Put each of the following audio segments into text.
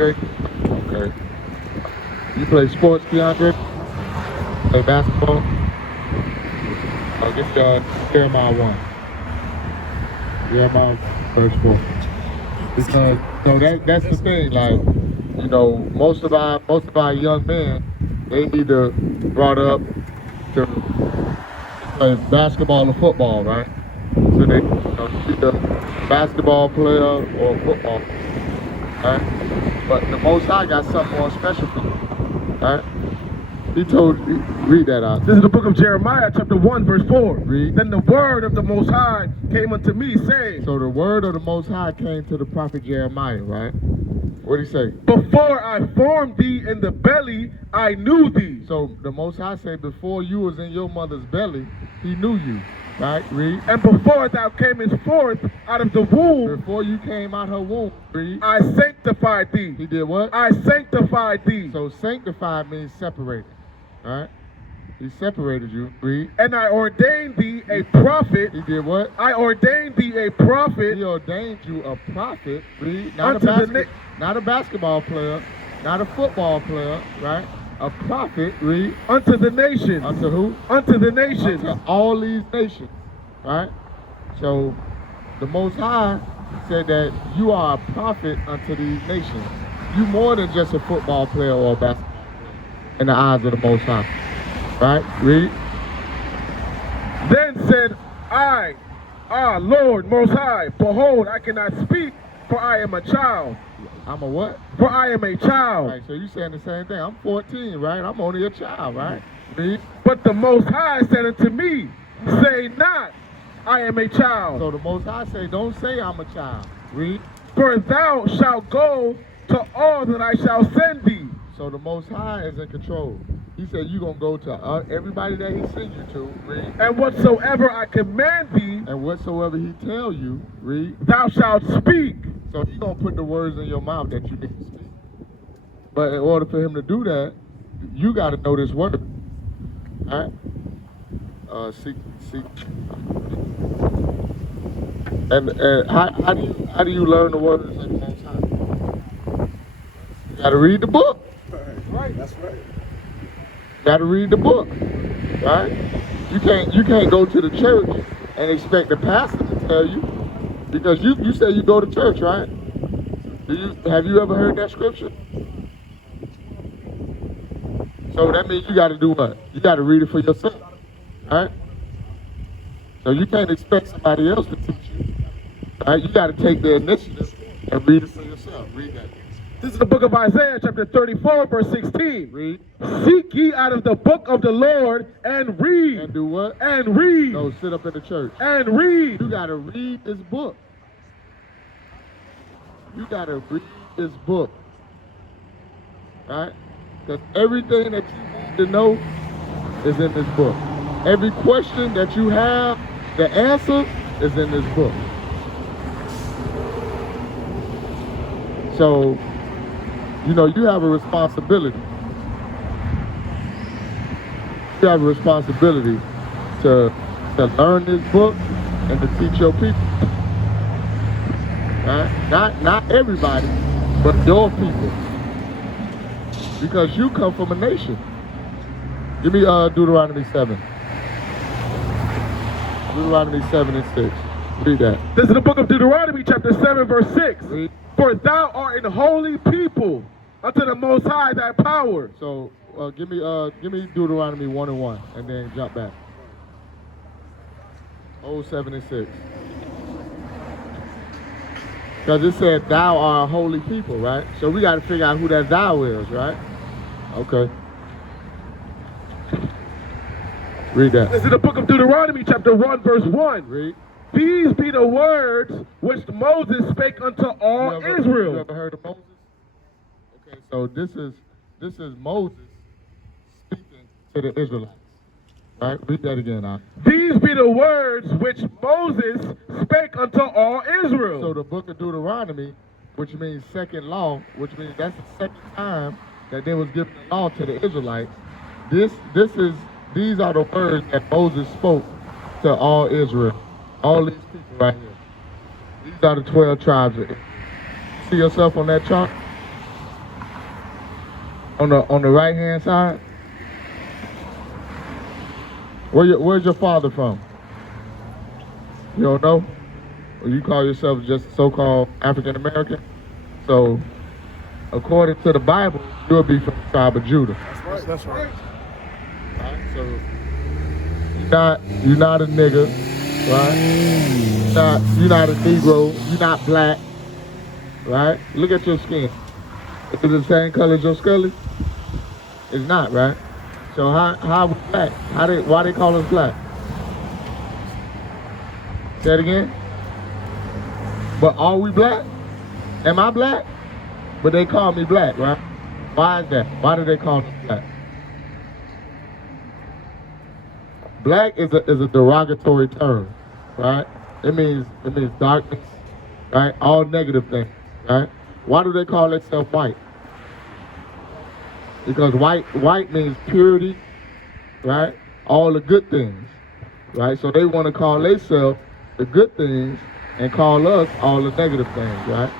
Okay. You play sports, DeAndre? Play basketball? Oh, get Jeremiah 1. Jeremiah verse 4. Because that's the thing, like, most of our young men, they either brought up to play basketball or football, right? So they either basketball player or football, right? But the Most High got something more special for you, right? Read that out. This is the book of Jeremiah, chapter 1, verse 4. Read. Then the word of the Most High came unto me, saying. So the word of the Most High came to the prophet Jeremiah, right? What did he say? Before I formed thee in the belly, I knew thee. So the Most High said, before you was in your mother's belly, he knew you, right? Read. And before thou camest forth out of the womb, before you came out her womb, read. I sanctified thee. He did what? I sanctified thee. So sanctified means separated, right? He separated you, read. And I ordained thee a prophet. He did what? I ordained thee a prophet. He ordained you a prophet, read. Not a basketball player, not a football player, right? A prophet, read. Unto the nations. Unto who? Unto the nations. Unto all these nations, right? So the Most High said that you are a prophet unto these nations. You more than just a football player or a basketball player in the eyes of the Most High. Right? Read. Then said I, Lord Most High, behold, I cannot speak, for I am a child. I'm a what? For I am a child. Right, so you saying the same thing. I'm 14, right? I'm only a child, right? Read. But the Most High said unto me, say not, I am a child. So the Most High say, don't say I'm a child. Read. For thou shalt go to all that I shall send thee. So the Most High is in control. He said you're going to go to everybody that he sent you to, read. And whatsoever I command thee, and whatsoever he tell you, read. Thou shalt speak. So he's going to put the words in your mouth that you need to speak. But in order for him to do that, you got to know this word. All right? Seek. And how do you learn the words of the Most High? You got to read the book. Right, that's right. Got to read the book, right? You can't go to the church and expect the pastor to tell you, because you say you go to church, right? Have you ever heard that scripture? So that means you got to do what? You got to read it for yourself, right? So you can't expect somebody else to teach you, right? You got to take the initiative and read it for yourself. Read that. This is the book of Isaiah, chapter 34, verse 16. Read. Seek ye out of the book of the Lord and read. And do what? And read. No, sit up in the church. And read. You got to read this book. You got to read this book. Right? Because everything that you need to know is in this book. Every question that you have, the answer is in this book. So, you have a responsibility. You have a responsibility to learn this book and to teach your people. Right? Not everybody, but your people. Because you come from a nation. Give me Deuteronomy 7. Deuteronomy 7 and 6. Read that. This is the book of Deuteronomy, chapter 7, verse 6. Read. For thou art an holy people unto the Most High thy power. So give me Deuteronomy 1 and 1, and then jump back. 7 and 6. Because it said thou art a holy people, right? So we got to figure out who that thou is, right? Okay. Read that. This is the book of Deuteronomy, chapter 1, verse 1. Read. These be the words which Moses spake unto all Israel. You ever heard of Moses? Okay, so this is Moses speaking to the Israelites. Right? Read that again now. These be the words which Moses spake unto all Israel. So the book of Deuteronomy, which means second law, which means that's the second time that they was giving the law to the Israelites. These are the words that Moses spoke to all Israel. All these people right here. These are the 12 tribes of Israel. See yourself on that chart? On the right hand side? Where's your father from? You don't know? Or you call yourself just so-called African American? So, according to the Bible, you'll be from the tribe of Judah. That's right. Right? So, you're not a nigga, right? You're not a Negro. You're not black, right? Look at your skin. Is it the same color as your scully? It's not, right? So how we black? Why they call us black? Say it again. But are we black? Am I black? But they call me black, right? Why is that? Why do they call us black? Black is a derogatory term, right? It means darkness, right? All negative things, right? Why do they call themselves white? Because white means purity, right? All the good things, right? So they want to call themselves the good things and call us all the negative things, right?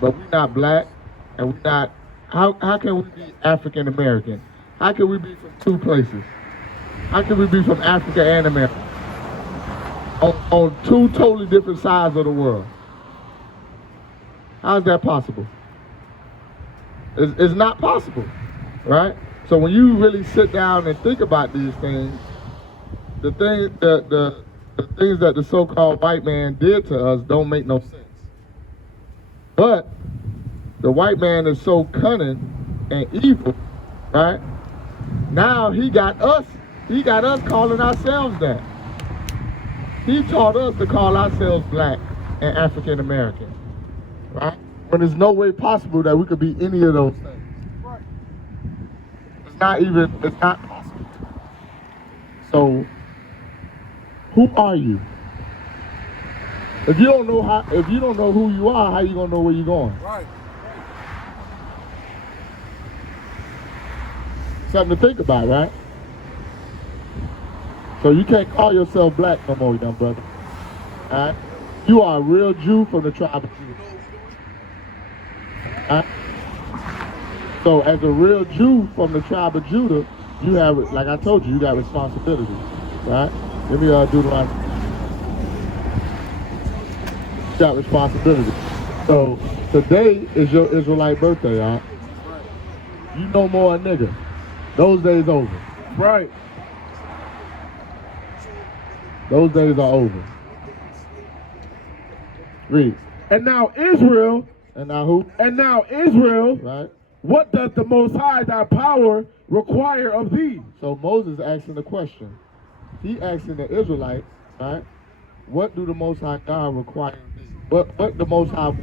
But we're not black, and we're not. How can we be African American? How can we be from two places? How can we be from Africa and America? On two totally different sides of the world. How is that possible? It's not possible, right? So when you really sit down and think about these things, the things that the so-called white man did to us don't make no sense. But the white man is so cunning and evil, right? Now he got us calling ourselves that. He taught us to call ourselves black and African American, right? When there's no way possible that we could be any of those things. Right. It's not possible. So, who are you? If you don't know who you are, how you gonna know where you're going? Right. Something to think about, right? So you can't call yourself black no more, young brother. All right? You are a real Jew from the tribe of Judah. All right? So as a real Jew from the tribe of Judah, you have, like I told you, you got responsibility, right? Let me do the line. You got responsibility. So today is your Israelite birthday, y'all. You no more a nigga. Those days over. Right. Those days are over. Read. And now Israel. And now who? And now Israel. Right. What does the Most High, thy power, require of thee? So Moses asking the question. He asking the Israelites, right? What do the Most High God require of thee? What the Most High?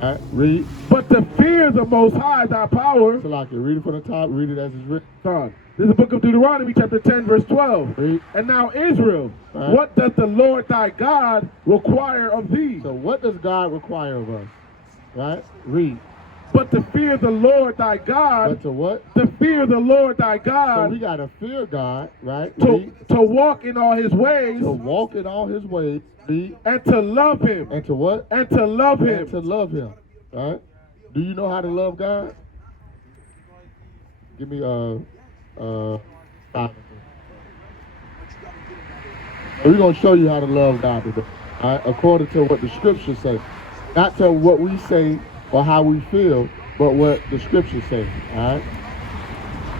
Right. Read. But to fear the Most High, thy power. Salaki, read it from the top. Read it as it's written. Son. This is the book of Deuteronomy, chapter 10, verse 12. Read. And now Israel, right. What doth the Lord thy God require of thee? So what does God require of us? Right? Read. But to fear the Lord thy God. But to what? To fear the Lord thy God. So we got to fear God, right? To walk in all his ways. To walk in all his ways. Read. And to love him. And to what? And to love him. And to love him. Right? Do you know how to love God? Give me we're going to show you how to love God today, all right? According to what the scriptures say. Not to what we say or how we feel, but what the scriptures say, all right?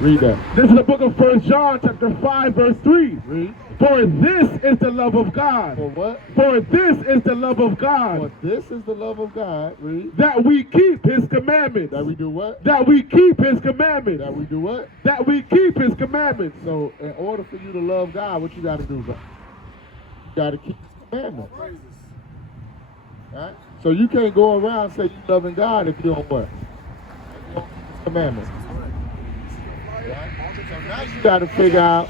Read that. This is the book of 1 John, chapter 5, verse 3. Read. For this is the love of God. For what? For this is the love of God. For this is the love of God. Read. That we keep his commandments. That we do what? That we keep his commandments. That we do what? That we keep his commandments. So in order for you to love God, what you got to do, bro? You got to keep his commandments. Right? So you can't go around and say you loving God if you don't what? You don't keep his commandments. Right? So now you got to figure out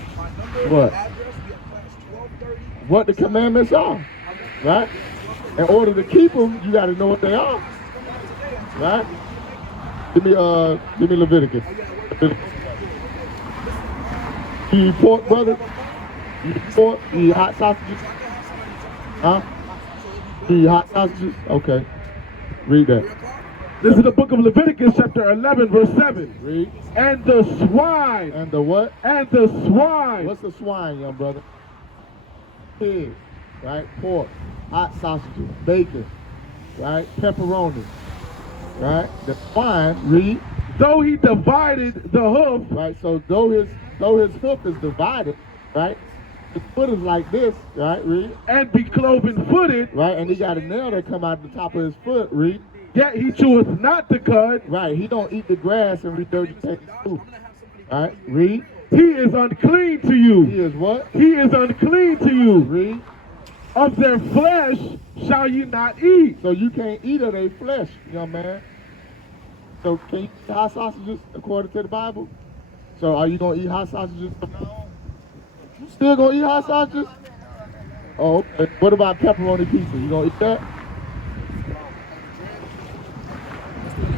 what the commandments are, right? In order to keep them, you got to know what they are, right? Give me Leviticus. You eat pork, brother? You eat pork? You eat hot sausages? Huh? You eat hot sausages? Okay. Read that. This is the book of Leviticus, chapter 11, verse 7. Read. And the swine. And the what? And the swine. What's the swine, young brother? Pig, right? Pork, hot sausages, bacon, right? Pepperoni, right? The swine, read. Though he divided the hoof. Right, so though his hoof is divided, right? His foot is like this, right? Read. And be cloven footed. Right, and he got a nail that come out the top of his foot, read. Yet he cheweth not the cud. Right, he don't eat the grass and regurgitate his food. Right, read. He is unclean to you. He is what? He is unclean to you. Read. Of their flesh shall you not eat. So you can't eat of their flesh, young man. So can you eat hot sausages according to the Bible? So are you gonna eat hot sausages? You still gonna eat hot sausages? Oh, okay. What about pepperoni pizza? You gonna eat that?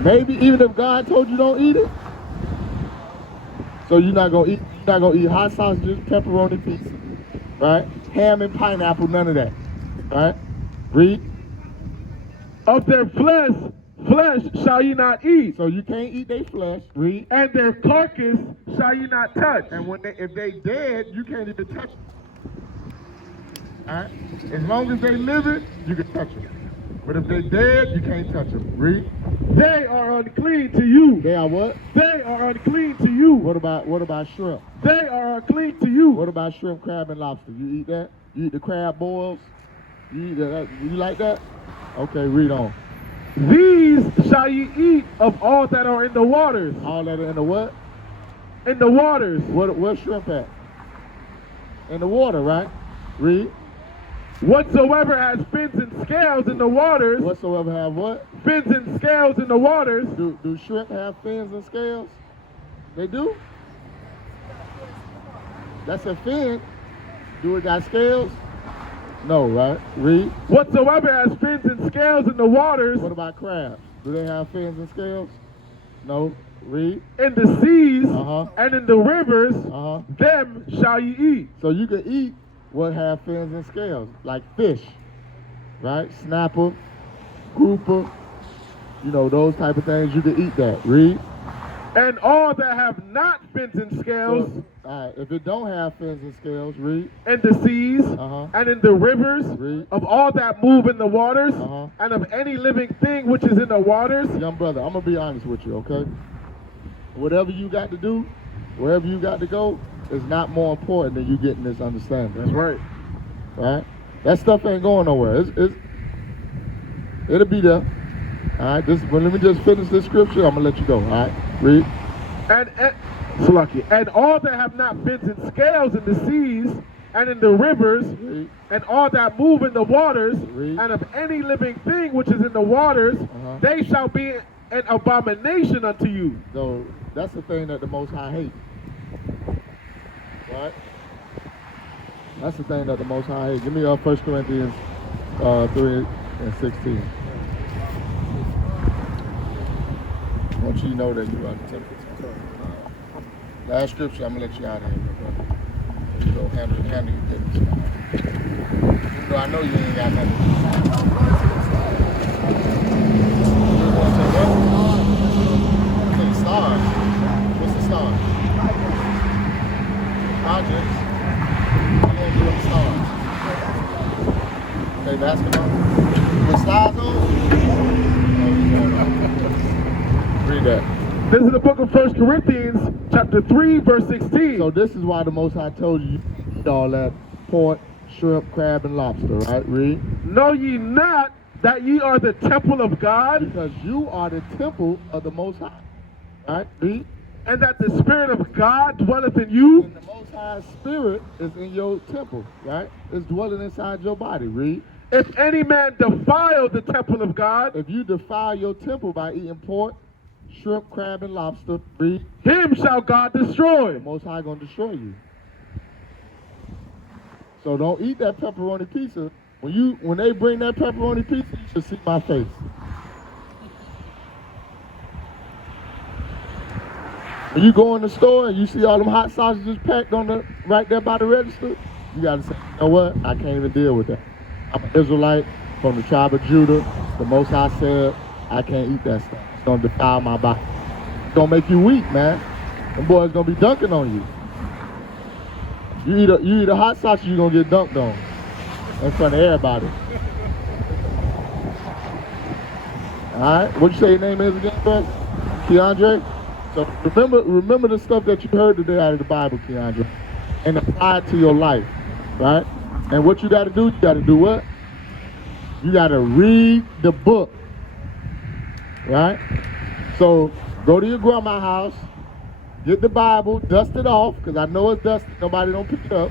Maybe even if God told you don't eat it. So you're not gonna eat hot sausages, pepperoni pizza, right? Ham and pineapple, none of that. Right? Read. Of their flesh shall you not eat. So you can't eat their flesh. Read. And their carcass shall you not touch. And if they dead, you can't even touch them. Alright? As long as they living, you can touch them. But if they dead, you can't touch them. Read. They are unclean to you. They are what? They are unclean to you. What about shrimp? They are unclean to you. What about shrimp, crab, and lobster? You eat that? You eat the crab boils? You eat that? You like that? Okay, read on. These shall ye eat of all that are in the waters. All that are in the what? In the waters. Where's shrimp at? In the water, right? Read. Whatsoever has fins and scales in the waters. Whatsoever have what? Fins and scales in the waters. Do shrimp have fins and scales? They do? That's a fin. Do it got scales? No, right? Read. Whatsoever has fins and scales in the waters. What about crabs? Do they have fins and scales? No. Read. In the seas and in the rivers, them shall ye eat. So you can eat what have fins and scales, like fish, right? Snapper, grouper, you know, those type of things, you can eat that. Read. And all that have not fins and scales. So, all right, if it don't have fins and scales, read. In the seas and in the rivers, read. Of all that move in the waters, and of any living thing which is in the waters. Young brother, I'm going to be honest with you, okay? Whatever you got to do, wherever you got to go, is not more important than you getting this understanding. That's right. Right? That stuff ain't going nowhere. It'll be there. All right, well, let me just finish this scripture. I'm going to let you go. All right, read. And all that have not fins and scales in the seas and in the rivers, read. And all that move in the waters, read. And of any living thing which is in the waters, they shall be an abomination unto you. So that's the thing that the Most High hates. Right? That's the thing that the Most High hates. Give me 1 Corinthians 3:16. I want you to know that you are the temple. Last scripture, I'm going to let you out of here, brother. You go handle your business. Even though I know you ain't got nothing. You want to say what? Say stars. What's the star? Objects. I'm going to do them stars. Play basketball. With stars on? Read that. This is the book of 1 Corinthians, chapter 3, verse 16. So this is why the Most High told you eat all that pork, shrimp, crab, and lobster, right? Read. Know ye not that ye are the temple of God? Because you are the temple of the Most High. Right? Read. And that the Spirit of God dwelleth in you? And the Most High's Spirit is in your temple, right? It's dwelling inside your body. Read. If any man defile the temple of God, if you defile your temple by eating pork, shrimp, crab, and lobster, read. Him shall God destroy. The Most High gonna destroy you. So don't eat that pepperoni pizza. When they bring that pepperoni pizza, you should see my face. When you go in the store and you see all them hot sausages packed on right there by the register, you gotta say, you know what? I can't even deal with that. I'm an Israelite from the tribe of Judah. The Most High said I can't eat that stuff. It's gonna defile my body. It's gonna make you weak, man. Them boys gonna be dunking on you. You eat a hot sausage, you gonna get dunked on in front of everybody. All right, what you say your name is again, bro? Keandre? So remember the stuff that you heard today out of the Bible, Keandre, and apply it to your life, right? And what you gotta do what? You gotta read the book, right? So go to your grandma's house, get the Bible, dust it off, because I know it's dusty, nobody don't pick it up.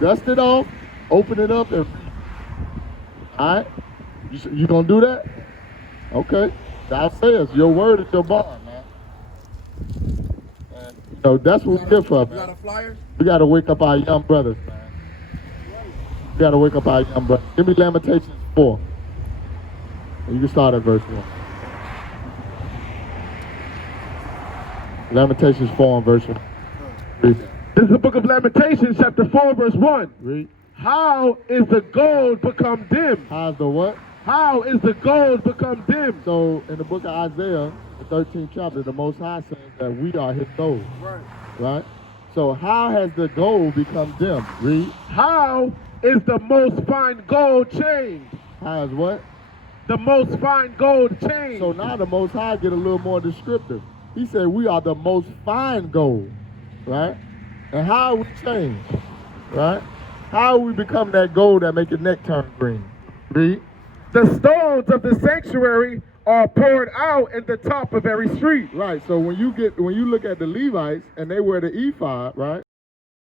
Dust it off, open it up, and read. All right? You gonna do that? Okay. God says your word is your bond, man. And, you know, that's what we're here for, man. You got a flyer? We gotta wake up our young brothers, man. We gotta wake up our young brothers. Give me Lamentations 4. And you can start at verse 1. Lamentations 4 and verse 1. Read. This is the book of Lamentations, chapter 4, verse 1. Read. How is the gold become dim? How's the what? How is the gold become dim? So in the book of Isaiah, the 13th chapter, the Most High says that we are his gold. Right. Right? So how has the gold become dim? Read. How is the most fine gold changed? How is what? The most fine gold changed. So now the Most High get a little more descriptive. He said we are the most fine gold, right? And how we change, right? How we become that gold that make your neck turn green? Read. The stones of the sanctuary are poured out in the top of every street. Right. So when you look at the Levites and they wear the ephod, right?